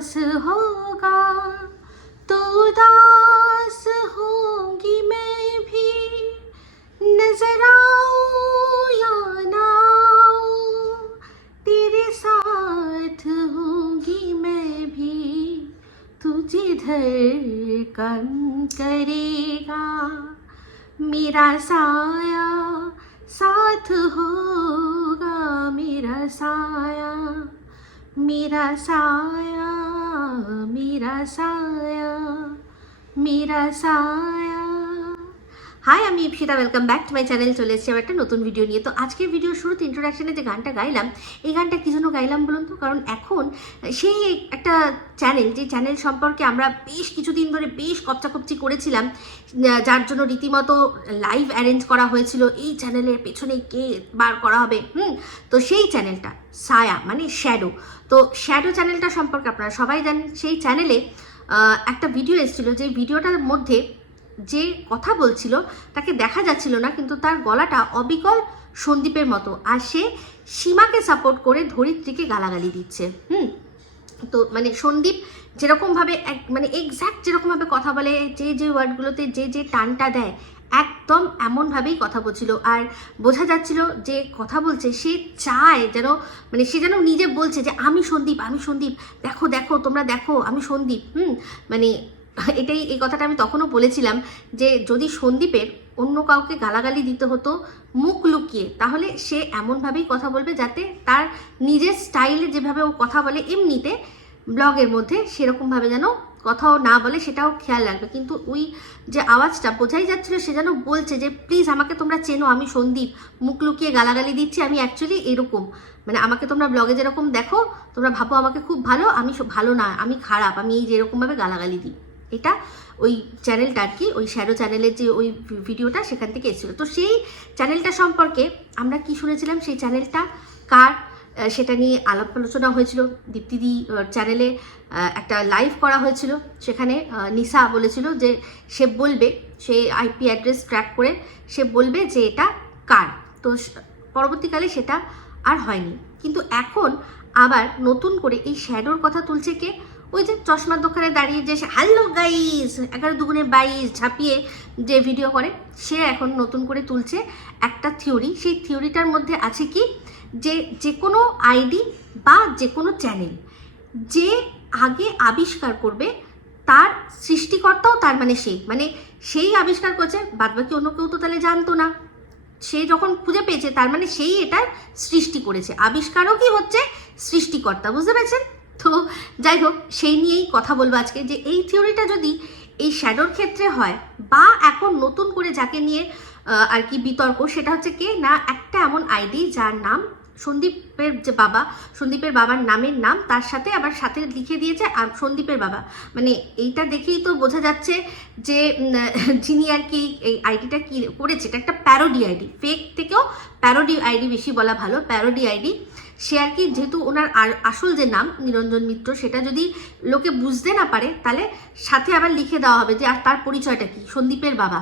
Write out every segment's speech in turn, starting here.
उदास होगा तो उदास होंगी मैं भी, नजर आऊं या ना आऊं तेरे साथ होंगी मैं भी, तू जिधर कम करेगा मेरा साया साथ होगा, मेरा साया मेरा साया मेरा साया मेरा साया। হাই, আমি Ipsita, welcome back to my channel. চলে এসেছি একটা নতুন ভিডিও নিয়ে। তো আজকের ভিডিওর শুরুতে ইন্ট্রোডাকশনে যে গানটা গাইলাম, এই গানটা কী জন্য গাইলাম বলুন তো? কারণ এখন সেই একটা চ্যানেল, যে চ্যানেল সম্পর্কে আমরা বেশ কিছুদিন ধরে বেশ কপচাকপচি করেছিলাম, যার জন্য রীতিমতো লাইভ অ্যারেঞ্জ করা হয়েছিল এই চ্যানেলের পেছনে কে বার করা হবে। তো সেই চ্যানেলটা সায়া মানে শ্যাডো। তো শ্যাডো চ্যানেলটা সম্পর্কে আপনারা সবাই জানেন। সেই চ্যানেলে একটা ভিডিও এসেছিলো, যে ভিডিওটার মধ্যে যে কথা বলছিল তাকে দেখা যাচ্ছিল না, কিন্তু তার গলাটা অবিকল সন্দীপের মতো, আর সে সীমাকে সাপোর্ট করে ধরিত্রীকে গালাগালি দিচ্ছে। তো মানে সন্দীপ যেরকমভাবে মানে এক্স্যাক্ট যেরকমভাবে কথা বলে, যে ওয়ার্ডগুলোতে যে টানটা দেয়, একদম এমনভাবেই কথা বলছিল। আর বোঝা যাচ্ছিল যে কথা বলছে সে চায় যেন, মানে সে যেন নিজে বলছে যে আমি সন্দীপ, আমি সন্দীপ, দেখো দেখো তোমরা দেখো আমি সন্দীপ। মানে এই কথাটা আমি তখনও বলেছিলাম যে যদি সন্দীপের অন্য কাউকে গালাগালি দিতে হতো মুখ লুকিয়ে, তাহলে সে এমনভাবেই কথা বলবে যাতে তার নিজের স্টাইলে যেভাবে ও কথা বলে এমনিতে ব্লগের মধ্যে সেরকমভাবে যেন কথাও না বলে, সেটাও খেয়াল রাখবে। কিন্তু ওই যে আওয়াজটা বোঝাই যাচ্ছিল সে যেন বলছে যে প্লিজ আমাকে তোমরা চেনো, আমি সন্দীপ, মুখ লুকিয়ে গালাগালি দিচ্ছি, আমি অ্যাকচুয়ালি এরকম, মানে আমাকে তোমরা ব্লগে যেরকম দেখো তোমরা ভাবো আমাকে খুব ভালো, আমি ভালো না, আমি খারাপ, আমি এই যেরকমভাবে গালাগালি দিই। এটা ওই চ্যানেলটা আর কি, ওই শ্যাডো চ্যানেলের যে ওই ভিডিওটা সেখান থেকে এসেছিলো। তো সেই চ্যানেলটা সম্পর্কে আমরা কি শুনেছিলাম, সেই চ্যানেলটা কার সেটা নিয়ে আলাপ আলোচনা হয়েছিল। দীপ্তিদি চ্যানেলে একটা লাইভ করা হয়েছিল, সেখানে নিশা বলেছিল যে সে বলবে, সে আইপি অ্যাড্রেস ট্র্যাক করে সে বলবে যে এটা কার। তো পরবর্তীকালে সেটা আর হয়নি, কিন্তু এখন আবার নতুন করে এই শ্যাডোর কথা তুলছে কে? ওই যে চশমার দোকানে দাঁড়িয়ে যে হ্যালো গাইস 11 দুগুণে 22 ঝাঁপিয়ে যে ভিডিও করে, সে এখন নতুন করে তুলছে একটা থিওরি। সেই থিওরিটার মধ্যে আছে কি, যে কোনো আইডি বা যে কোনো চ্যানেল যে আগে আবিষ্কার করবে তার সৃষ্টিকর্তাও তার মানে সেই আবিষ্কার করছে, বাদবাকি অন্য কেউ তো তাহলে জানতো না। সে যখন খুঁজে পেয়েছে তার মানে সেই এটার সৃষ্টি করেছে, আবিষ্কারও কি হচ্ছে সৃষ্টিকর্তা, বুঝতে পেরেছেন? তো যাই হোক, সেই নিয়েই কথা বলবো আজকে, যে এই থিওরিটা যদি এই শ্যাডোর ক্ষেত্রে হয়, বা এখন নতুন করে যাকে নিয়ে আর কি বিতর্ক, সেটা হচ্ছে কে না, একটা এমন আইডি যার নাম সন্দীপের যে বাবা, সন্দীপের বাবার নামের নাম তার সাথে আবার সাথে লিখে দিয়েছে সন্দীপের বাবা। মানে এইটা দেখেই তো বোঝা যাচ্ছে যে যিনি আর কি এই আইডিটা কি করেছে, এটা একটা প্যারোডি আইডি, ফেক থেকেও প্যারোডি আইডি বেশি বলা ভালো, প্যারোডি আইডি। সে আর কি, যেহেতু ওনার আসল যে নাম নিরঞ্জন মিত্র, সেটা যদি লোকে বুঝতে না পারে, তাহলে সাথে আবার লিখে দেওয়া হবে যে আর তার পরিচয়টা কি, সন্দীপের বাবা,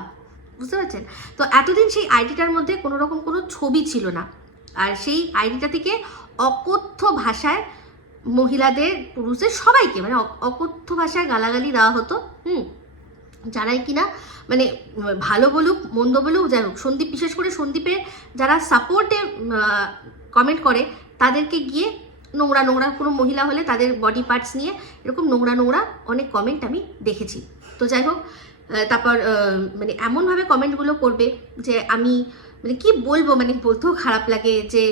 বুঝতে পারছেন? তো এতদিন সেই আইডিটার মধ্যে কোনো রকম কোনো ছবি ছিল না, আর সেই আইডিটা থেকে অকথ্য ভাষায় মহিলাদের পুরুষদের সবাইকে মানে অকথ্য ভাষায় গালাগালি দেওয়া হতো। যারাই কিনা মানে ভালো বলুক মন্দ বলুক, যাই হোক, সন্দীপ, বিশেষ করে সন্দীপের যারা সাপোর্টে কমেন্ট করে তাদেরকে গিয়ে নোংরা নোংরা, কোনো মহিলা হলে তাদের বডি পার্টস নিয়ে এরকম নোংরা নোংরা অনেক কমেন্ট আমি দেখেছি। তো যাই হোক, তারপর মানে এমনভাবে কমেন্টগুলো করবে যে আমি মানে কি বলবো, মানে বলতেও খারাপ লাগে যে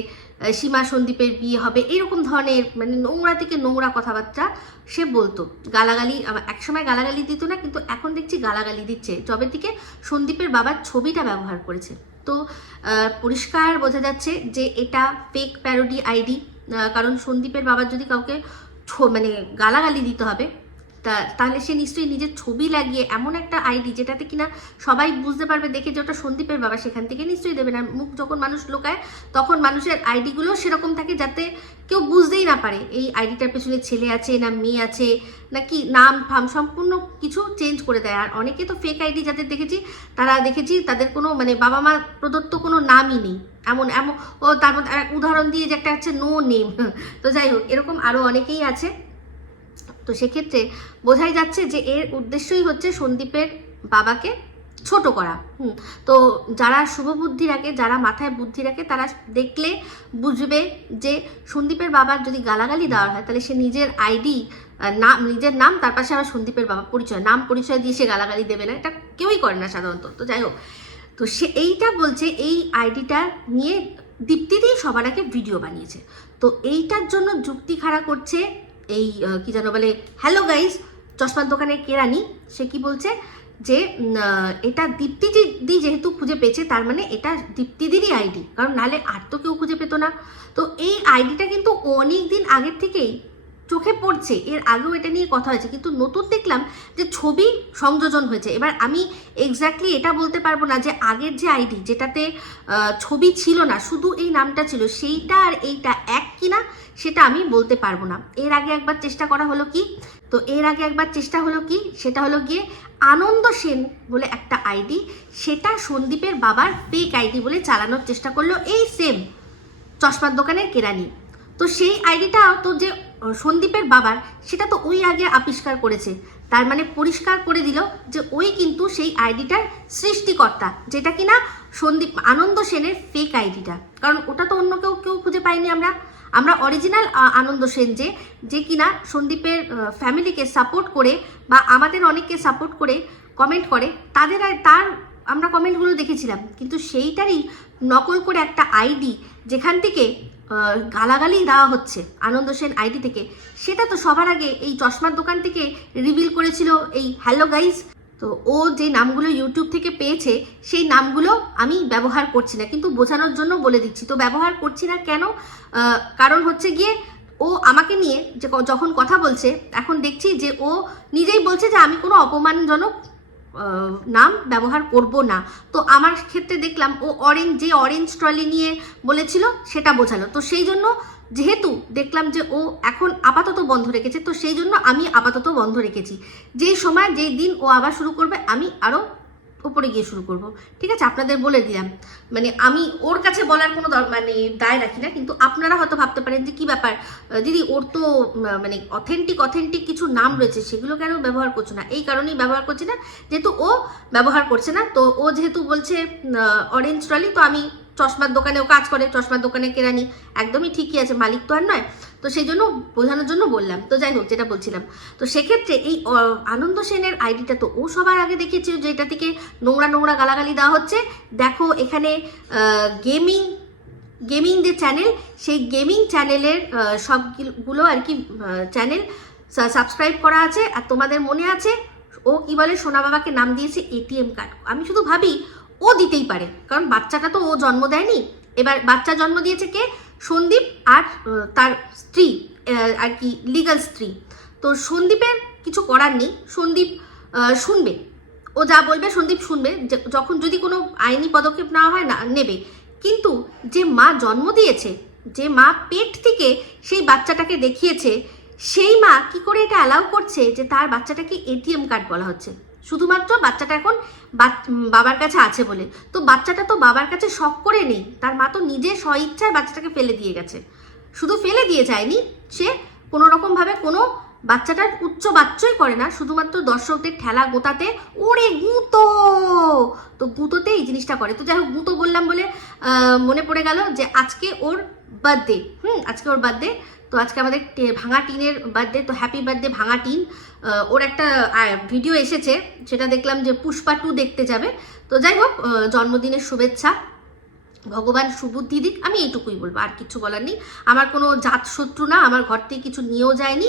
সীমা সন্দীপের বিয়ে হবে, এরকম ধরনের মানে নোংরা থেকে নোংরা কথাবার্তা সে বলতো। গালাগালি, একসময় গালাগালি দিত না, কিন্তু এখন দেখছি গালাগালি দিচ্ছে, যবে থেকে সন্দীপের বাবার ছবিটা ব্যবহার করেছে। তো পরিষ্কার বোঝা যাচ্ছে যে এটা ফেক প্যারোডি আইডি। কারণ সন্দীপের বাবার যদি কাউকে মানে গালাগালি দিতে হবে, তাহলে সে নিশ্চয়ই নিজের ছবি লাগিয়ে এমন একটা আইডি যেটাতে কিনা সবাই বুঝতে পারবে দেখে যে ওটা সন্দীপের বাবা, সেখান থেকে নিশ্চয়ই দেবে না। মুখ যখন মানুষ লোকায় তখন মানুষের আইডিগুলো সেরকম থাকে যাতে কেউ বুঝতেই না পারে এই আইডিটার পেছনে ছেলে আছে না মেয়ে আছে নাকি নাম ফাম সম্পূর্ণ কিছু চেঞ্জ করে দেয়। আর অনেকে তো ফেক আইডি যাদের দেখেছি তাদের কোনো মানে বাবা মা প্রদত্ত কোনো নামই নেই, এমন ও তার মধ্যে উদাহরণ দিয়ে যে একটা হচ্ছে নো নেম। তো যাই হোক, এরকম আরও অনেকেই আছে। তো সেক্ষেত্রে বোঝাই যাচ্ছে যে এর উদ্দেশ্যই হচ্ছে সন্দীপের বাবাকে ছোট করা। তো যারা শুভবুদ্ধি রাখে, যারা মাথায় বুদ্ধি রাখে, তারা দেখলে বুঝবে যে সন্দীপের বাবার যদি গালাগালি দেওয়া হয় তাহলে সে নিজের আইডি নাম, নিজের নাম, তার পাশে আবার সন্দীপের বাবা পরিচয়, নাম পরিচয় দিয়ে সে গালাগালি দেবে না, এটা কেউই করে না সাধারণত। তো যাই হোক, তো সে এইটা বলছে, এই আইডিটা নিয়ে দীপ্তিতেই সবার আগে ভিডিও বানিয়েছে। তো এইটার জন্য যুক্তি খাড়া করছে এই কি যেন বলে, হ্যালো গাইস, চশমার দোকানের কেরানি। সে কি বলছে যে এটা দীপ্তিদি যেহেতু খুঁজে পেয়েছে, তার মানে এটা দীপ্তিদিরই আইডি, কারণ নাহলে আর তো কেউ খুঁজে পেতো না। তো এই আইডিটা কিন্তু অনেক দিন আগের থেকেই চোখে পড়ছে, এর আগেও এটা নিয়ে কথা হয়েছে, কিন্তু নতুন দেখলাম যে ছবি সংযোজন হয়েছে। এবার আমি এক্স্যাক্টলি এটা বলতে পারবো না যে আগের যে আইডি যেটাতে ছবি ছিল না, শুধু এই নামটা ছিল, সেইটা আর এইটা এক কিনা সেটা আমি বলতে পারবো না। এর আগে একবার চেষ্টা করা হলো কি, তো এর আগে একবার চেষ্টা হলো কি, সেটা হলো গিয়ে আনন্দ সেন বলে একটা আইডি, সেটা সন্দীপের বাবার ফেক আইডি বলে চালানোর চেষ্টা করলো এই সেম চশমার দোকানের কেরানি। তো সেই আইডিটা তো যে সন্দীপের বাবার, সেটা তো ওই আগে আবিষ্কার করেছে, তার মানে পরিষ্কার করে দিল যে ওই কিন্তু সেই আইডিটার সৃষ্টিকর্তা, যেটা কিনা সন্দীপ আনন্দ সেনের ফেক আইডিটা, কারণ ওটা তো অন্য কেউ খুঁজে পাইনি। আমরা অরিজিনাল আনন্দ সেন যে কিনা সন্দীপের ফ্যামিলিকে সাপোর্ট করে বা আমাদের অনেককে সাপোর্ট করে কমেন্ট করে, তার আমরা কমেন্টগুলো দেখেছিলাম, কিন্তু সেইটারই নকল করে একটা আইডি যেখান থেকে গালাগালি দেওয়া হচ্ছে আনন্দ সেন আইডি থেকে, সেটা তো সবার আগে এই চশমার দোকান থেকে রিভিল করেছিল এই হ্যালো গাইস। তো ও যে নামগুলো ইউটিউব থেকে পেয়েছে সেই নামগুলো আমি ব্যবহার করছি না, কিন্তু বোঝানোর জন্য বলে দিচ্ছি। তো ব্যবহার করছি না কেন, কারণ হচ্ছে গিয়ে ও আমাকে নিয়ে যে যখন কথা বলছে, এখন দেখছি যে ও নিজেই বলছে যে আমি কোনো অপমানজনক নাম ব্যবহার করব না। তো আমার ক্ষেত্রে দেখলাম ও অরেঞ্জ ট্রলি নিয়ে বলেছিল সেটা বোঝালো, তো সেই জন্য যেহেতু দেখলাম যে ও এখন আপাতত বন্ধ রেখেছে, তো সেই জন্য আমি আপাতত বন্ধ রেখেছি। যেই সময় যেই দিন ও আবার শুরু করবে আমি আরও উপরে গিয়ে শুরু করব, ঠিক আছে? আপনাদের বলে দিলাম, মানে আমি ওর কাছে বলার কোনো মানে দায় রাখি না, কিন্তু আপনারা হয়তো ভাবতে পারেন যে কি ব্যাপার দিদি, ওর তো মানে অথেন্টিক কিছু নাম রয়েছে, সেগুলো কেন ব্যবহার করছো না? এই কারণেই ব্যবহার করছি না, যেহেতু ও ব্যবহার করছে না। তো ও যেহেতু বলছে অরেঞ্জ ট্রলি, তো আমি চশমার দোকানেও কাজ করে, চশমার দোকানে কেরানি, একদমই ঠিকই আছে, মালিক তো আর নয়। তো সেই জন্য বোঝানোর জন্য বললাম। তো যাই হোক, যেটা বলছিলাম, তো সেক্ষেত্রে এই আনন্দ সেনের আইডিটা তো ও সবার আগে দেখেছে, যেটা থেকে নোংরা গালাগালি দেওয়া হচ্ছে। দেখো এখানে গেমিং যে চ্যানেল, সেই গেমিং চ্যানেলের সবগুলো আর কি চ্যানেল সাবস্ক্রাইব করা আছে। আর তোমাদের মনে আছে ও কি বলে, সোনা বাবাকে নাম দিয়েছে এটিএম কার্ড। আমি শুধু ভাবি ও দিতেই পারে, কারণ বাচ্চাটা তো ও জন্ম দেয়নি। এবার বাচ্চা জন্ম দিয়েছে কে? সন্দীপ আর তার স্ত্রী আর কি, লিগাল স্ত্রী। তো সন্দীপের কিছু করার নেই, সন্দীপ শুনবে, ও যা বলবে সন্দীপ শুনবে, যখন যদি কোনো আইনি পদক্ষেপ নেওয়া হয় না নেবে। কিন্তু যে মা জন্ম দিয়েছে, যে মা পেট থেকে সেই বাচ্চাটাকে দেখিয়েছে, সেই মা কি করে এটা অ্যালাউ করছে যে তার বাচ্চাটাকে এটিএম কার্ড বলা হচ্ছে? শুধুমাত্র বাচ্চাটা এখন বাবার কাছে আছে বলে। তো বাচ্চাটা তো বাবার কাছে শখ করে নেই, তার মা তো নিজে স্বইচ্ছায় বাচ্চাটাকে ফেলে দিয়ে গেছে। শুধু ফেলে দিয়ে যায়নি, সে কোনো রকমভাবে কোনো বাচ্চাটার উচ্চ বাচ্চাই করে না, শুধুমাত্র দর্শকদের ঠেলা গোতাতে ওরে গুঁতো, তো গুঁতোতে এই জিনিসটা করে। তো যাই হোক, গুঁতো বললাম বলে মনে পড়ে গেল যে আজকে ওর বার্থডে, আজকে ওর বার্থডে। তো আজকে আমাদের ভাঙা টিনের বার্থডে, তো হ্যাপি বার্থডে ভাঙা টিন। ওর একটা ভিডিও এসেছে, সেটা দেখলাম যে পুষ্পা 2 দেখতে যাবে। তো যাই হোক, জন্মদিনের শুভেচ্ছা, ভগবান সুবুদ্ধি দিক, আমি এইটুকুই বলবো, আর কিছু বলার নেই। আমার কোনো জাত শত্রু না, আমার ঘর থেকে কিছু নিয়েও যায়নি।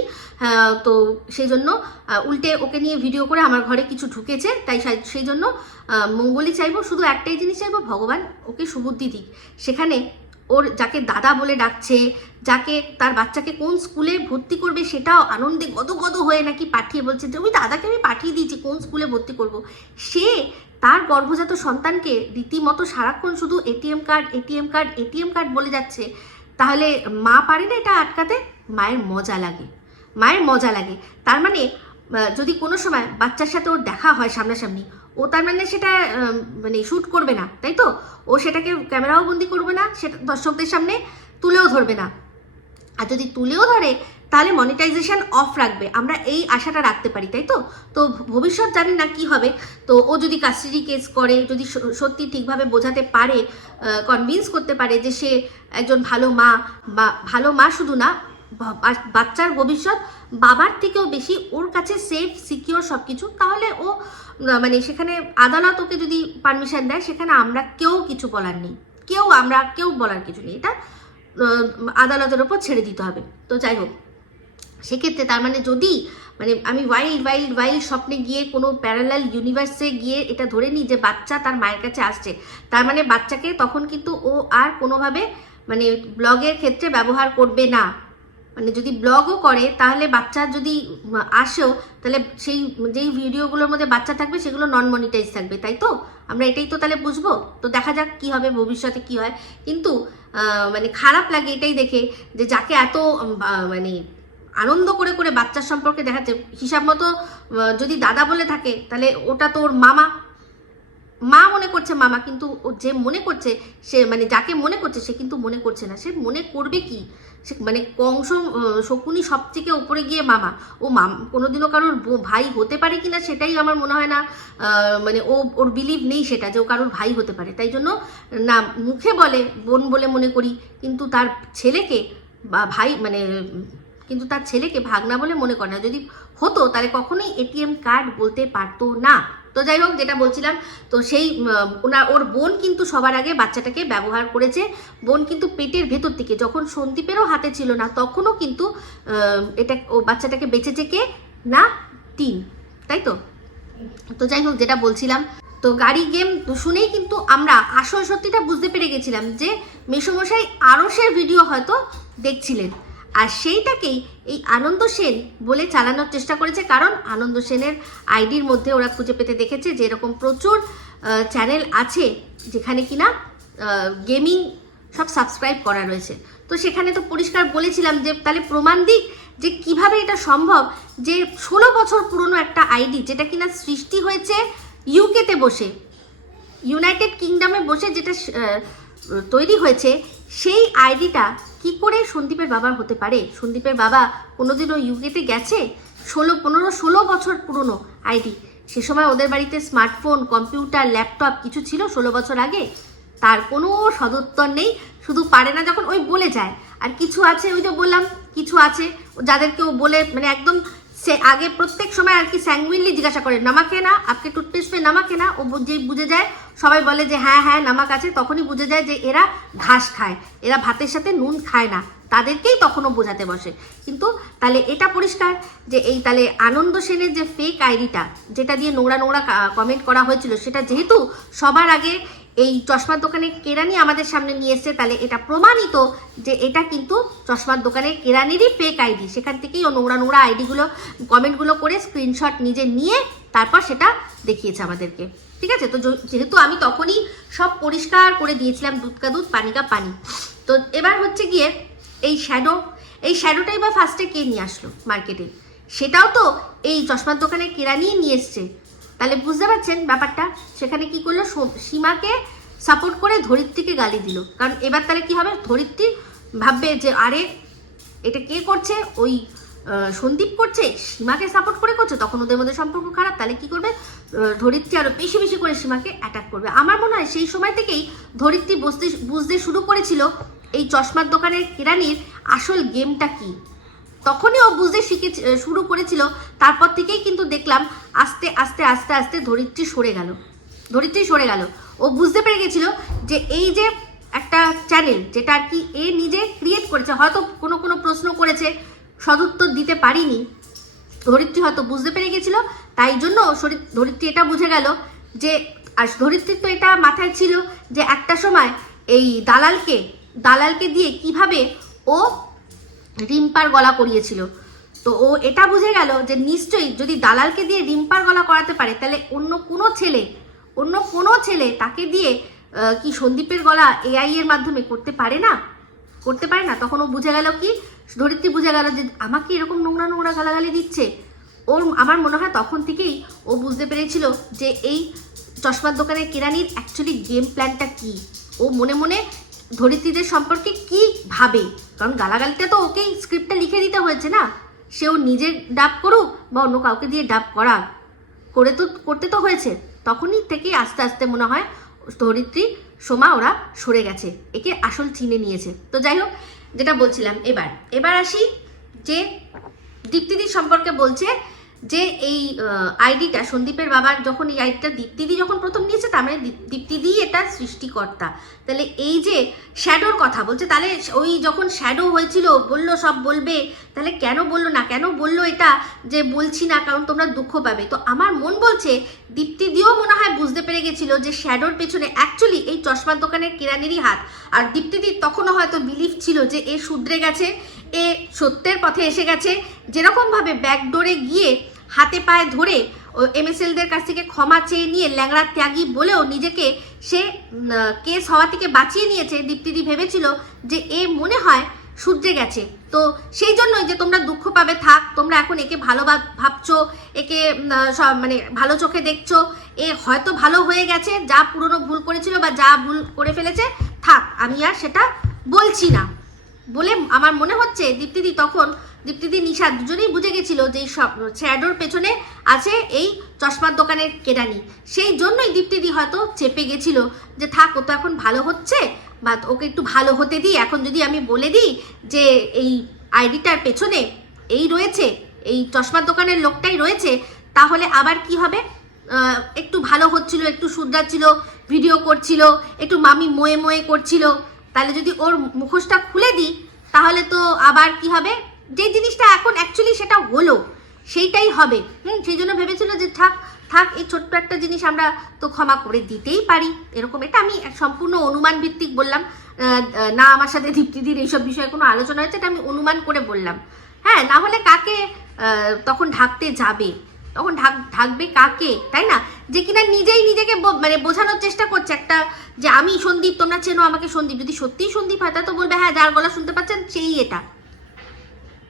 তো সেই জন্য উল্টে ওকে নিয়ে ভিডিও করে আমার ঘরে কিছু ঢুকেছে, তাই সেই জন্য মঙ্গলই চাইবো, শুধু একটাই জিনিস চাইবো, ভগবান ওকে সুবুদ্ধি দিক। সেখানে ওর যাকে দাদা বলে ডাকছে, যাকে তার বাচ্চাকে কোন স্কুলে ভর্তি করবে সেটাও আনন্দে গদগদ হয়ে নাকি পাঠিয়ে বলছে যে ওই দাদাকে আমি পাঠিয়ে দিয়েছি কোন স্কুলে ভর্তি করব। সে তার গর্ভজাত সন্তানকে রীতিমতো সারাক্ষণ শুধু এটিএম কার্ড বলে যাচ্ছে। তাহলে মা পারে না এটা আটকাতে? মায়ের মজা লাগে। তার মানে যদি কোনো সময় বাচ্চার সাথে ওর দেখা হয় সামনাসামনি, ও তার মানে সেটা মানে শ্যুট করবে না, তাই তো? ও সেটাকে ক্যামেরাও বন্দি করবে না, সেটা দর্শকদের সামনে তুলেও ধরবে না। আর যদি তুলেও ধরে, তাহলে মনিটাইজেশন অফ রাখবে, আমরা এই আশাটা রাখতে পারি, তাই তো? তো ভবিষ্যৎ জানি না কি হবে। তো ও যদি কাস্টাডি কেস করে, যদি সত্যি ঠিকভাবে বোঝাতে পারে, কনভিন্স করতে পারে যে সে একজন ভালো মা, বা ভালো মা শুধু না, বাচ্চার ভবিষ্যৎ বাবার থেকেও বেশি ওর কাছে সেফ সিকিওর সব কিছু, তাহলে ও মানে সেখানে আদালত ওকে যদি পারমিশন দেয়, সেখানে আমরা কেউ কিছু বলার নেই, আমরা কেউ বলার কিছু নেই, এটা আদালতের ওপর ছেড়ে দিতে হবে। তো যাই হোক, সেক্ষেত্রে তার মানে যদি মানে আমি ওয়াইল্ড স্বপ্নে গিয়ে কোনো প্যারালাল ইউনিভার্সে গিয়ে এটা ধরে নিই যে বাচ্চা তার মায়ের কাছে আসছে, তার মানে বাচ্চাকে তখন কিন্তু ও আর কোনোভাবে মানে ব্লগের ক্ষেত্রে ব্যবহার করবে না। মানে যদি ব্লগও করে তাহলে বাচ্চা যদি আসেও, তাহলে সেই যেই ভিডিওগুলোর মধ্যে বাচ্চা থাকবে সেগুলো নন মনিটাইজ থাকবে, তাই তো? আমরা এটাই তো তাহলে বুঝবো। তো দেখা যাক কি হবে ভবিষ্যতে, কি হয়। কিন্তু মানে খারাপ লাগে এটাই দেখে যে যাকে এত মানে আনন্দ করে করে বাচ্চার সম্পর্কে দেখাচ্ছে, হিসাব মতো যদি দাদা বলে থাকে তাহলে ওটা তো ওর মামা, মা মনে করছে মামা, কিন্তু ও যে মনে করছে সে মানে যাকে মনে করছে সে কিন্তু মনে করছে না। সে মনে করবে কি, সে মানে কংস শকুনি সব থেকে উপরে গিয়ে মামা, ও কোনোদিনও কারোর ভাই হতে পারে কিনা সেটাই আমার মনে হয় না, মানে ওর বিলিভ নেই সেটা যে ও কারোর ভাই হতে পারে। তাই জন্য না মুখে বলে বোন বলে মনে করি, কিন্তু তার ছেলেকে বা ভাই মানে কিন্তু তার ছেলেকে ভাগনা বলে মনে করে না। যদি হতো তাহলে কখনোই এটিএম কার্ড বলতে পারতো না। তো যাই হোক, যেটা বলছিলাম, তো সেই ওর বোন কিন্তু সবার আগে বাচ্চাটাকে ব্যবহার করেছে। বোন কিন্তু পেটের ভেতর থেকে, যখন সন্দীপেরও হাতে ছিল না, তখনও কিন্তু এটা ও বাচ্চাটাকে বেঁচেছে কে না টিন, তাই তো? তো যাই হোক, যেটা বলছিলাম, তো গাড়ি গেম শুনেই কিন্তু আমরা আসল সত্যিটা বুঝতে পেরে গেছিলাম যে মেসোমশাই আরশের ভিডিও হয়তো দেখছিলেন, আর সেইটাকেই এই আনন্দ সেন বলে চালানোর চেষ্টা করেছে। কারণ আনন্দ সেনের আইডির মধ্যে ওরা খুঁজে পেতে দেখেছে যে এরকম প্রচুর চ্যানেল আছে যেখানে কিনা গেমিং সব সাবস্ক্রাইব করা রয়েছে। তো সেখানে তো পরিষ্কার বলেছিলাম যে তাহলে প্রমাণ দিক যে কিভাবে এটা সম্ভব যে 16 বছর পুরনো একটা আইডি, যেটা কিনা সৃষ্টি হয়েছে ইউকেতে বসে, ইউনাইটেড কিংডমে বসে যেটা তৈরি হয়েছে, সেই আইডিটা কি করে সন্দীপের বাবার হতে পারে? সন্দীপের বাবা কোনোদিনও ইউকেতে গেছে? 16 বছর পুরনো আইডি। সে সময় ওদের বাড়িতে স্মার্টফোন, কম্পিউটার, ল্যাপটপ কিছু ছিল 16 বছর আগে? তার কোনো সদুত্তর নেই। শুধু পারে না যখন ওই বলে যায়, আর কিছু আছে ওই যে বললাম, কিছু আছে যাদেরকে ও বলে মানে একদম সে আগে প্রত্যেক সময় আর কি স্যাঙ্গুইনলি জিজ্ঞাসা করে নামাকে না, আপকে টুথপেস্ট মে নামাকে না। ও যেই বুঝে যায়, সবাই বলে যে হ্যাঁ হ্যাঁ নামাক আছে, তখনই বুঝে যায় যে এরা ঘাস খায়, এরা ভাতের সাথে নুন খায় না, তাদেরকেই তখনও বোঝাতে বসে। কিন্তু তাহলে এটা পরিষ্কার যে এই তাহলে আনন্দ সেনের যে ফেক আইডিটা, যেটা দিয়ে নোংরা নোংরা কমেন্ট করা হয়েছিল, সেটা যেহেতু সবার আগে এই চশমার দোকানে কেরানি আমাদের সামনে নিয়ে এসছে, তাহলে এটা প্রমাণিত যে এটা কিন্তু চশমার দোকানের কেরানিরই ফেক আইডি। সেখান থেকেই ও নোংরা নোংরা আইডিগুলো কমেন্টগুলো করে স্ক্রিনশট নিজে নিয়ে তারপর সেটা দেখিয়েছে আমাদেরকে। ঠিক আছে? তো যেহেতু আমি তখনই সব পরিষ্কার করে দিয়েছিলাম, দুধ কা দুধ পানি কা পানি। তো এবার হচ্ছে গিয়ে এই শ্যাডোটাই বা ফার্স্টে কে নিয়ে আসলো মার্কেটে? সেটাও তো এই চশমার দোকানে কেরানি নিয়ে এসছে। তাহলে বুঝতে পারছেন ব্যাপারটা? সেখানে কি করলো, সীমাকে সাপোর্ট করে ধরিত্রীকে গালি দিল। কারণ এবার তাহলে কি হবে, ধরিত্রী ভাববে যে আরে এটা কে করছে, ওই সন্দীপ করছে, সীমাকে সাপোর্ট করে করছে, তখন ওদের মধ্যে সম্পর্ক খারাপ। তাহলে কি করবে, ধরিত্রী আরো বেশি বেশি করে সীমাকে অ্যাটাক করবে। আমার মনে হয় সেই সময় থেকেই ধরিত্রী বুঝতে শুরু করেছিল এই চশমার দোকানের কেরানির আসল গেমটা কি। তখনই ও বুঝতে শুরু করেছিল। তারপর থেকেই কিন্তু দেখলাম আস্তে আস্তে আস্তে আস্তে ধরিত্রী সরে গেল। ও বুঝতে পেরে গেছিল যে এই যে একটা চ্যানেল যেটা আর কি এ নিজে ক্রিয়েট করেছে, হয়তো কোনো প্রশ্ন করেছে সদুত্তর দিতে পারিনি, ধরিত্রী হয়তো বুঝতে পেরে গেছিল। তাই জন্য ধরিত্রী এটা বুঝে গেল যে, আর ধরিত্রীর তো এটা মাথায় ছিল যে একটা সময় এই দালালকে দিয়ে কিভাবে ও রিম্পার গলা করিয়েছিল। তো ও এটা বুঝে গেল যে নিশ্চয়ই যদি দালালকে দিয়ে রিম্পার গলা করাতে পারে, তাহলে অন্য কোনো ছেলে তাকে দিয়ে কি সন্দীপের গলা এআই এর মাধ্যমে করতে পারে না। তখন ও বুঝে গেল, কি ধরিত্রী বুঝে গেল যে আমাকে এরকম নোংরা নোংরা গালাগালি দিচ্ছে। আমার মনে হয় তখন থেকেই ও বুঝতে পেরেছিল যে এই চশমার দোকানের কেরানির অ্যাকচুয়ালি গেম প্ল্যানটা কি। ও মনে মনে ধরিত্রীদের সম্পর্কে কি ভাবে, কারণ গালাগালিটা তো ওকেই স্ক্রিপ্টটা লিখে দিতে হয়েছে না, সেও নিজে ডাব করুক বা অন্য কাউকে দিয়ে ডাব করাক, করতে তো হয়েছে। তখনই থেকে আস্তে আস্তে মনে হয় ধরিত্রী সোমা ওরা সরে গেছে, একে আসল চিনে নিয়েছে। তো যাই হোক, যেটা বলছিলাম, এবার আসি যে দীপ্তিদির সম্পর্কে বলছে যে এই আইডিটা সন্দীপের বাবার যখন এই আইডিটা দীপ্তিদি যখন প্রথম নিয়েছে, তার মানে দীপ্তিদি এটা সৃষ্টিকর্তা। তাহলে এই যে শ্যাডোর কথা বলছে, তাহলে ওই যখন শ্যাডো হয়েছিল বললো সব বলবে, তাহলে কেন বললো না, কেন বললো এটা যে বলছি না কারণ তোমরা দুঃখ পাবে। তো আমার মন বলছে দীপ্তিদিও মনে হয় বুঝতে পেরে গেছিল যে শ্যাডোর পেছনে অ্যাকচুয়ালি এই চশমার দোকানের কেরানিরই হাত। আর দীপ্তিদির তখনও হয়তো বিলিভ ছিল যে এ শুধরে গেছে, এ সত্যের পথে এসে গেছে। যেরকমভাবে ব্যাকডোরে গিয়ে হাতে পায়ে ধরে এমএসএলদের কাছ থেকে ক্ষমা চেয়ে নিয়ে ল্যাংড়া ত্যাগী বলেও নিজেকে সে কেস হওয়া থেকে বাঁচিয়ে নিয়েছে, দীপ্তিদি ভেবেছিল যে এ মনে হয় শুধরে গেছে। তো সেই জন্যই যে তোমরা দুঃখ পাবে থাক, তোমরা এখন একে ভালো ভাবছো, একে মানে ভালো চোখে দেখছো, এ হয়তো ভালো হয়ে গেছে, যা পুরনো ভুল করেছিল বা যা ভুল করে ফেলেছে থাক, আমি আর সেটা বলছি না বলে আমার মনে হচ্ছে দীপ্তিদি নিশা দুজনেই বুঝে গেছিল যে এই সব শ্যাডোর পেছনে আছে এই চশমার দোকানের কেরানি। সেই জন্যই দীপ্তিদি হয়তো চেপে গেছিল যে থাক, ও তো এখন ভালো হচ্ছে, বা ওকে একটু ভালো হতে দিই। এখন যদি আমি বলে দিই যে এই আইডিটার পেছনে এই রয়েছে, এই চশমার দোকানের লোকটাই রয়েছে, তাহলে আবার কি হবে, একটু ভালো হচ্ছিল, একটু শুধরাচ্ছিল, ভিডিও করছিল, একটু মামি মোয়ে মোয়ে করছিল, তাহলে যদি ওর মুখোশটা খুলে দিই তাহলে তো আবার কি হবে, যে জিনিসটা এখন অ্যাকচুয়ালি সেটা হলো সেইটাই হবে। সেই জন্য ভেবেছিল যে থাক এই ছোট্ট একটা জিনিস আমরা তো ক্ষমা করে দিতেই পারি, এরকম। এটা আমি সম্পূর্ণ অনুমান ভিত্তিক বললাম, না আমার সাথে দীপ্তিদির এইসব বিষয়ে কোনো আলোচনা হয়েছে, এটা আমি অনুমান করে বললাম। হ্যাঁ, না হলে কাকে তখন ঢাকতে যাবে, তখন ঢাকবে কাকে, তাই না? যে কিনা নিজেই নিজেকে মানে বোঝানোর চেষ্টা করছে একটা, যে আমি সন্দীপ, তোমরা চেনো আমাকে সন্দীপ। যদি সত্যিই সন্দীপ হয় তা তো বলবে হ্যাঁ যার গলা শুনতে পাচ্ছেন সেই এটা।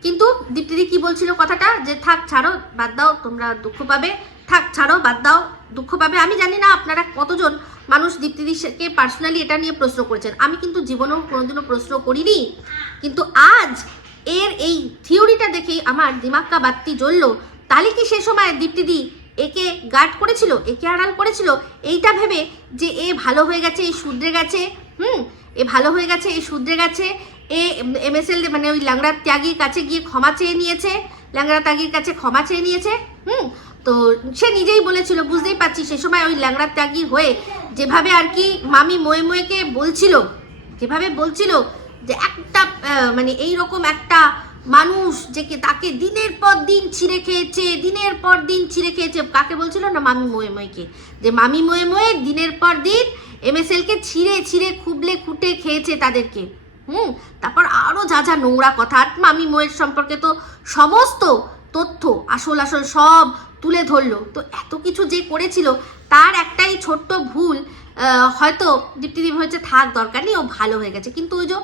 কিন্তু দীপ্তিদি কি বলছিল কথাটা, যে থাক ছাড়ো বাদ দাও, তোমরা দুঃখ পাবে, থাক ছাড়ো বাদ দাও, দুঃখ পাবে। আমি জানি না আপনারা কতজন মানুষ দীপ্তিদিকে পার্সোনালি এটা নিয়ে প্রশ্ন করেছেন, আমি কিন্তু জীবনেও কোনোদিনও প্রশ্ন করিনি। কিন্তু আজ এর এই থিওরিটা দেখেই আমার দিমাগকা বাত্তি জ্বললো। তাহলে কি সে সময় দীপ্তিদি একে গার্ড করেছিল, একে আড়াল করেছিল, এইটা ভেবে যে এ ভালো হয়ে গেছে, এই শুধরে গেছে, এ ভালো হয়ে গেছে, এই শুধরে গেছে, এ এমএসএল মানে ওই ল্যাংড়া ত্যাগীর কাছে গিয়ে ক্ষমা চেয়ে নিয়েছে, ল্যাংড়া ত্যাগীর কাছে ক্ষমা চেয়ে নিয়েছে। তো সে নিজেই বলেছিল, বুঝতেই পারছি সে সময় ওই ল্যাংড়া ত্যাগী হয়ে যেভাবে আর কি মামি মোয়ে মোয়েকে বলছিল, যেভাবে বলছিল যে একটা মানে এইরকম একটা মানুষ যে তাকে দিনের পর দিন ছিঁড়ে খেয়েছে, দিনের পর দিন ছিঁড়ে খেয়েছে, কাকে বলছিল না মামি মোয়ে মোয়েকে, যে মামি মোয়ে মোয়ে দিনের পর দিন এমএসএলকে ছিঁড়ে ছিঁড়ে খুবলে খুঁটে খেয়েছে তাদেরকে। তারপর আরও যা যা নোংরা কথা, মামি মোয়ের সম্পর্কে তো সমস্ত তথ্য আসল সব তুলে ধরলো। তো এত কিছু যে করেছিল তার একটাই ছোট্ট ভুল, হয়তো দীপ্তিদি হয়েছে থাক দরকার নেই, ও ভালো হয়ে গেছে। কিন্তু ওই যে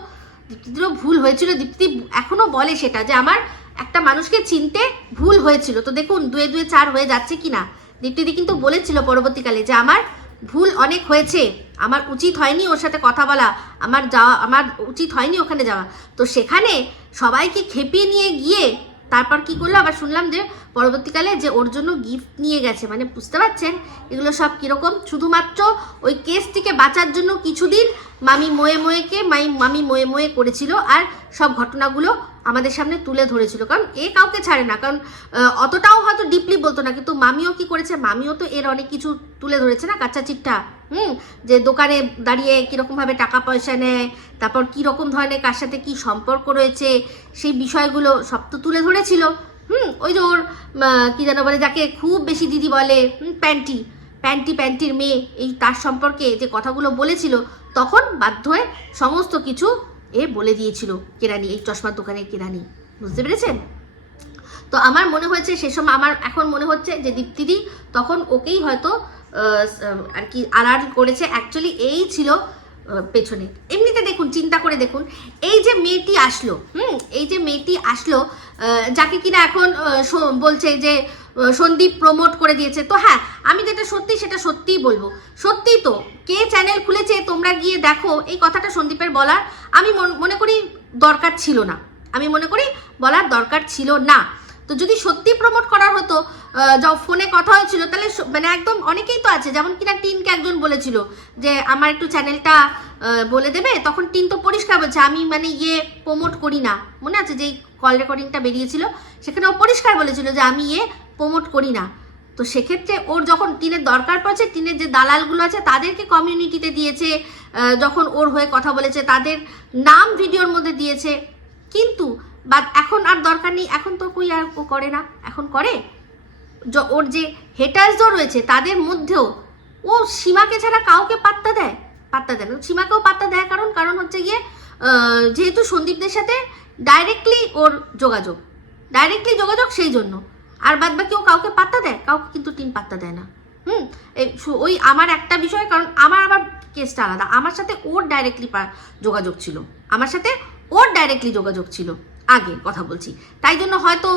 দীপ্তিদিরও ভুল হয়েছিল, দীপ্তি এখনো বলে সেটা, যে আমার একটা মানুষকে চিনতে ভুল হয়েছিল। তো দেখুন 2 2 4 হয়ে যাচ্ছে কিনা। দীপ্তিদি কিন্তু বলেছিল পরবর্তীকালে যে আমার ভুল অনেক হয়েছে, আমার উচিত হয়নি ওর সাথে কথা বলা, আমার উচিত হয়নি ওখানে যাওয়া। তো সেখানে সবাইকে খেপিয়ে নিয়ে গিয়ে তারপর কি করলো, আবার শুনলাম যে পরবর্তীকালে যে ওর জন্য গিফট নিয়ে গেছে। মানে বুঝতে পারছেন এগুলো সব কীরকম, শুধুমাত্র ওই কেস থেকে বাঁচার জন্য কিছুদিন মামি মোয়ে মোয়ে করেছিল, আর সব ঘটনাগুলো আমাদের সামনে তুলে ধরেছিল। কারণ এ কাউকে ছাড়ে না, কারণ অতটাও হয়তো ডিপলি বলতো না, কিন্তু মামিও কি করেছে, মামিও তো এর অনেক কিছু তুলে ধরেছে না, কাঁচা চিট্টা। যে দোকানে দাঁড়িয়ে কীরকমভাবে টাকা পয়সা নেয়, তারপর কীরকম ধরনের কার সাথে কী সম্পর্ক রয়েছে, সেই বিষয়গুলো সব তো তুলে ধরেছিল। ওই যে ওর কী যেন বলে, যাকে খুব বেশি দিদি বলে, প্যান্টির মেয়ে, এই তার সম্পর্কে যে কথাগুলো বলেছিল, তখন বাধ্য হয়ে সমস্ত কিছু এ বলে দিয়েছিল কেরানি, এই চশমার দোকানের কেরানি। বুঝতে পেরেছেন? তো আমার মনে হয়েছে সে সময়, আমার এখন মনে হচ্ছে যে দীপ্তিদি তখন ওকেই হয়তো আর কি আড়াল করেছে। অ্যাকচুয়ালি এই ছিল পেছনে। এমনিতে দেখুন, চিন্তা করে দেখুন, এই যে মেয়েটি আসলো, যাকে কিনা এখন বলছে যে সন্দীপ প্রমোট করে দিয়েছে। তো হ্যাঁ, আমি যেটা সত্যি সেটা সত্যিই বলবো, সত্যিই তো কে চ্যানেল খুলেছে তোমরা গিয়ে দেখো, এই কথাটা সন্দীপের বলার আমি মনে করি দরকার ছিল না, আমি মনে করি বলার দরকার ছিল না। তো যদি সত্যি প্রমোট করার হতো, যাও ফোনে কথা হয়েছিল, তাহলে মানে একদম অনেকেই তো আছে, যেমন কিনা টিনকে একজন বলেছিল যে আমার একটু চ্যানেলটা বলে দেবে, তখন টিন তো পরিষ্কার বলছে আমি মানে প্রমোট করি না, মনে আছে যেই কল রেকর্ডিংটা বেরিয়েছিল সেখানে ও পরিষ্কার বলেছিল যে আমি প্রমোট করি না। তো সেক্ষেত্রে ওর যখন টিনের দরকার পড়ছে, টিনের যে দালালগুলো আছে তাদেরকে কমিউনিটিতে দিয়েছে, যখন ওর হয়ে কথা বলেছে তাদের নাম ভিডিওর মধ্যে দিয়েছে, কিন্তু বাট এখন আর দরকার নেই, এখন তো কই আর ও করে না, এখন করে। ওর যে হেটার্সও রয়েছে তাদের মধ্যেও ও সীমাকে ছাড়া কাউকে পাত্তা দেয় না, সীমাকেও পাত্তা দেয়, কারণ হচ্ছে গিয়ে যেহেতু সন্দীপদের সাথে ডাইরেক্টলি ওর যোগাযোগ সেই জন্য। আর বাদ বাকি ও কাউকে পাত্তা দেয়, কাউকে কিন্তু টিম পাত্তা দেয় না। ওই আমার একটা বিষয়, কারণ আমার আবার কেসটা আলাদা, আমার সাথে ওর ডাইরেক্টলি যোগাযোগ ছিল আগে কথা বলছি, তাই জন্য হয়তো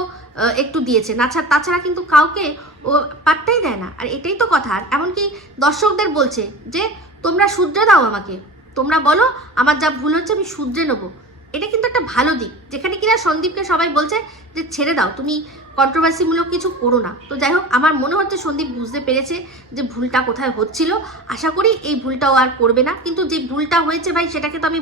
একটু দিয়েছে, তাছাড়া কিন্তু কাউকে ও পাত্তাই দেয় না। আর এটাই তো কথা। আর এমনকি দর্শকদের বলছে যে তোমরা শুধরে দাও আমাকে, তোমরা বলো আমার যা ভুল হচ্ছে আমি শুধরে নেবো। এটা কিন্তু একটা ভালো দিক, যেখানে কিনা সন্দীপকে সবাই বলছে যে ছেড়ে দাও, তুমি কন্ট্রোভার্সিমূলক কিছু করো না। তো যাই হোক, আমার মনে হচ্ছে সন্দীপ বুঝতে পেরেছে যে ভুলটা কোথায় হচ্ছিল। আশা করি এই ভুলটাও আর করবে না। কিন্তু যে ভুলটা হয়েছে ভাই, সেটাকে তো আমি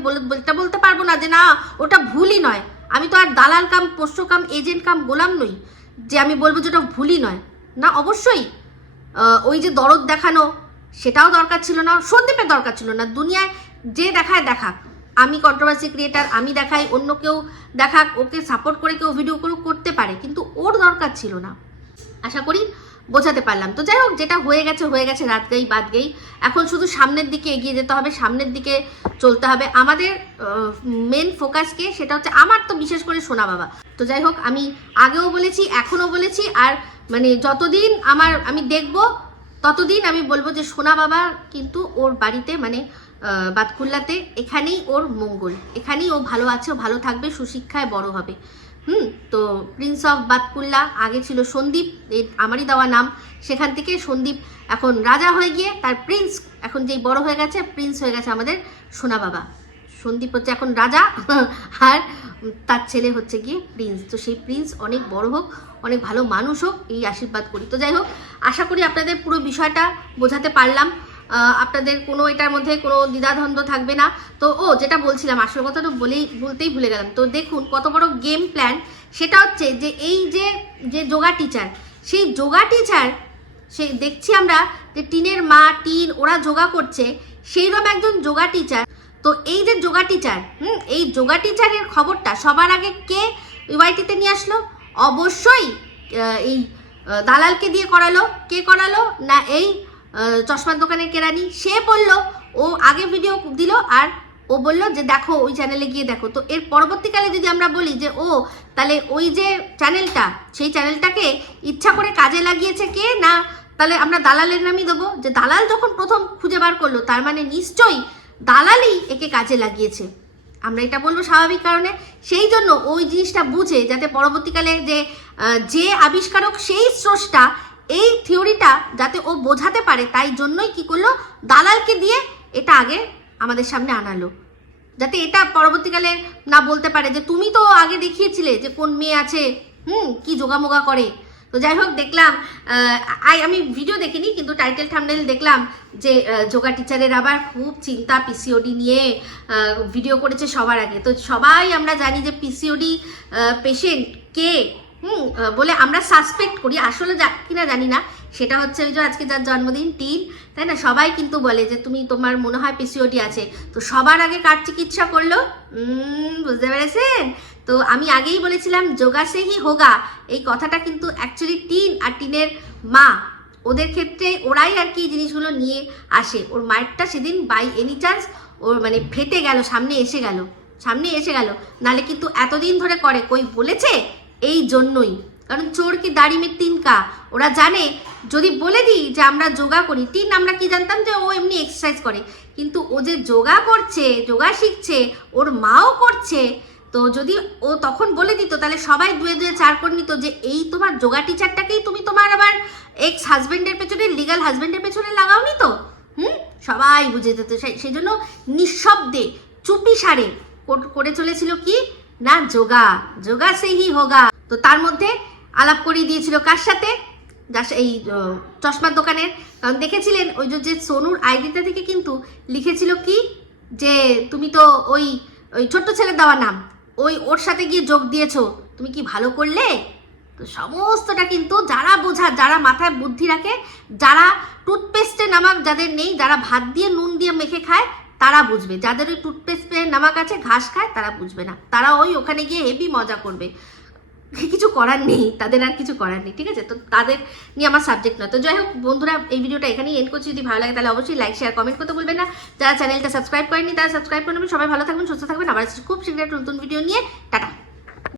বলতে পারবো না যে না ওটা ভুলই নয়। আমি তো আর দালাল কাম, পোষ্য কাম, এজেন্ট কাম, গোলাম নই যে আমি বলবো যে ওটা ভুলই নয়। না, অবশ্যই ওই যে দরদ দেখানো সেটাও দরকার ছিল না, সন্দীপের দরকার ছিল না। দুনিয়ায় যে দেখায় দেখাক, আমি কন্ট্রোভার্সি ক্রিয়েটার, আমি দেখাই, অন্য কেউ দেখাক, ওকে সাপোর্ট করে কেউ ভিডিও করতে পারে, কিন্তু ওর দরকার ছিল না। আশা করি বোঝাতে পারলাম। তো যাই হোক, যেটা হয়ে গেছে, রাত গেই বাদ গেই। এখন শুধু সামনের দিকে এগিয়ে যেতে হবে, সামনের দিকে চলতে হবে। আমাদের মেন ফোকাসকে সেটা হচ্ছে, আমার তো বিশেষ করে সোনা বাবা। তো যাই হোক, আমি আগেও বলেছি, এখনও বলেছি, আর মানে যতদিন আমি দেখব ততদিন আমি বলবো যে সোনা বাবা কিন্তু ওর বাড়িতে, মানে বাতকুল্লাতে, এখানেই ওর মঙ্গল, এখানেই ও ভালো আছে, ও ভালো থাকবে, সুশিক্ষায় বড় হবে। তো প্রিন্স অফ বাতকুল্লা আগে ছিল সন্দীপ, আমারই দেওয়া নাম, সেখান থেকে সন্দীপ এখন রাজা হয়ে গিয়ে তার প্রিন্স, এখন যেই বড় হয়ে গেছে প্রিন্স হয়ে গেছে আমাদের সোনা বাবা। সন্দীপ হচ্ছে এখন রাজা, আর তার ছেলে হচ্ছে গিয়ে প্রিন্স। তো সেই প্রিন্স অনেক বড় হোক, অনেক ভালো মানুষ হোক, এই আশীর্বাদ করি। তো যাই হোক, আশা করি আপনাদের পুরো বিষয়টা বোঝাতে পারলাম, আপনাদের কোনো এটার মধ্যে কোনো দ্বিধাদ্বন্দ্ব থাকবে না। তো যেটা বলছিলাম, আসল কথাটা বলতেই ভুলে গেলাম। তো দেখুন কত বড় গেম প্ল্যান, সেটা হচ্ছে যে এই যে যোগা টিচার, সেই যোগা টিচার, সেই দেখছি আমরা যে টিনের মা, টিন ওরা যোগা করছে, সেইরকম একজন যোগা টিচার। তো এই যে যোগা টিচার, এই যোগা টিচারের খবরটা সবার আগে কে ইউআইটিতে নিয়ে আসলো? অবশ্যই এই দালালকে দিয়ে করালো। কে করালো? না এই চশমার দোকানের কেরানি, সে বললো, ও আগে ভিডিও দিল আর ও বললো যে দেখো ওই চ্যানেলে গিয়ে দেখো। তো এর পরবর্তীকালে যদি আমরা বলি যে তাহলে ওই যে চ্যানেলটা, সেই চ্যানেলটাকে ইচ্ছা করে কাজে লাগিয়েছে কে? না, তাহলে আমরা দালালের নামই দেবো, যে দালাল যখন প্রথম খুঁজে বার করলো তার মানে নিশ্চয়ই দালালই একে কাজে লাগিয়েছে, আমরা এটা বলবো স্বাভাবিক কারণে। সেই জন্য ওই জিনিসটা বুঝে, যাতে পরবর্তীকালে যে আবিষ্কারক সেই স্রষ্টা, এই থিওরিটা যাতে ও বোঝাতে পারে, তাই জন্যই কি করলো, দালালকে দিয়ে এটা আগে আমাদের সামনে আনালো, যাতে এটা পরবর্তীকালে না বলতে পারে যে তুমি তো আগে দেখিয়েছিলে যে কোন মেয়ে আছে, কি যোগামোগা করে। তো যাই হোক, দেখলাম আমি ভিডিও দেখিনি, কিন্তু টাইটেল থাম্বনেল দেখলাম যে যোগা টিচারের আবার খুব চিন্তা পিসিওডি নিয়ে ভিডিও করেছে সবার আগে। তো সবাই আমরা জানি যে পিসিওডি পেশেন্ট কে বলে আমরা সাসপেক্ট করি, আসলে কিনা জানি না। সেটা হচ্ছে ওই যে আজকে যার জন্মদিন টিন, তাই না, সবাই কিন্তু বলে যে তোমার মনে হয় পিসিওডি আছে। তো সবার আগে কার চিকিৎসা করলো? বুঝতে পেরেছেন? তো আমি আগেই বলেছিলাম যোগা সে হি হোগা, এই কথাটা কিন্তু অ্যাকচুয়ালি টিন আর টিনের মা, ওদের ক্ষেত্রে ওরাই আর কি জিনিসগুলো নিয়ে আসে। ওর মায়েরটা সেদিন বাই এনি চান্স ওর মানে ফেটে গেল, সামনে এসে গেল, নালে কিন্তু এতদিন ধরে করে কই বলেছে? এই জন্যই, কারণ চোর কি দাড়ি মে তিনকা, ওরা জানে যদি বলে দিই যে আমরা যোগা করি, টিন আমরা কি জানতাম যে ও এমনি এক্সারসাইজ করে, কিন্তু ও যে যোগা করছে, যোগা শিখছে, ওর মাও করছে, তো যদি ও তখন বলে দিত তাহলে সবাই 2 2 4 করে নিত যে এই তোমার যোগা টিচারটাকেই তুমি তোমার আবার এক্স হাজবেন্ডের পেছনে, লিগাল হাজবেন্ডের পেছনে লাগাওনি তো। সবাই বুঝে যেত। সেই জন্য নিঃশব্দে চুপি সারে করে চলেছিল কি না, যোগা যোগা সেই হোগা। তো তার মধ্যে আলাপ করিয়ে দিয়েছিল কার সাথে, এই চশমার দোকানের। কারণ দেখেছিলেন ওই যে সোনুর আইডিটা থেকে কিন্তু লিখেছিল কি যে তুমি তো ওই ছোট্ট ছেলের দেওয়া নাম, ওর সাথে গিয়ে যোগ দিয়েছো, তুমি কি ভালো করলে। তো সমস্তটা কিন্তু যারা বোঝা, যারা মাথায় বুদ্ধি রাখে, যারা টুথপেস্টে নামাক যাদের নেই, যারা ভাত দিয়ে নুন দিয়ে মেখে খায় তারা বুঝবে। যাদের ওই টুথপেস্টে নামাক আছে, ঘাস খায়, তারা বুঝবে না। তারা ওখানে গিয়ে হেভি মজা করবে। কিছু করার নেই, তাদের আর কিছু করার নেই, ঠিক আছে। তো তাদের নিয়ে আমার সাবজেক্ট নয়। তো যাই হোক বন্ধুরা, এই ভিডিওটা এখানেই এন্ড করছি। যদি ভালো লাগে তাহলে অবশ্যই লাইক শেয়ার কমেন্ট করতে ভুলবেন না। যারা চ্যানেলটা সাবস্ক্রাইব করেননি তারা সাবস্ক্রাইব করে নেবেন। সবাই ভালো থাকবেন, সুস্থ থাকবেন। আবার খুব শীঘ্রই একটা নতুন ভিডিও নিয়ে। টাটা।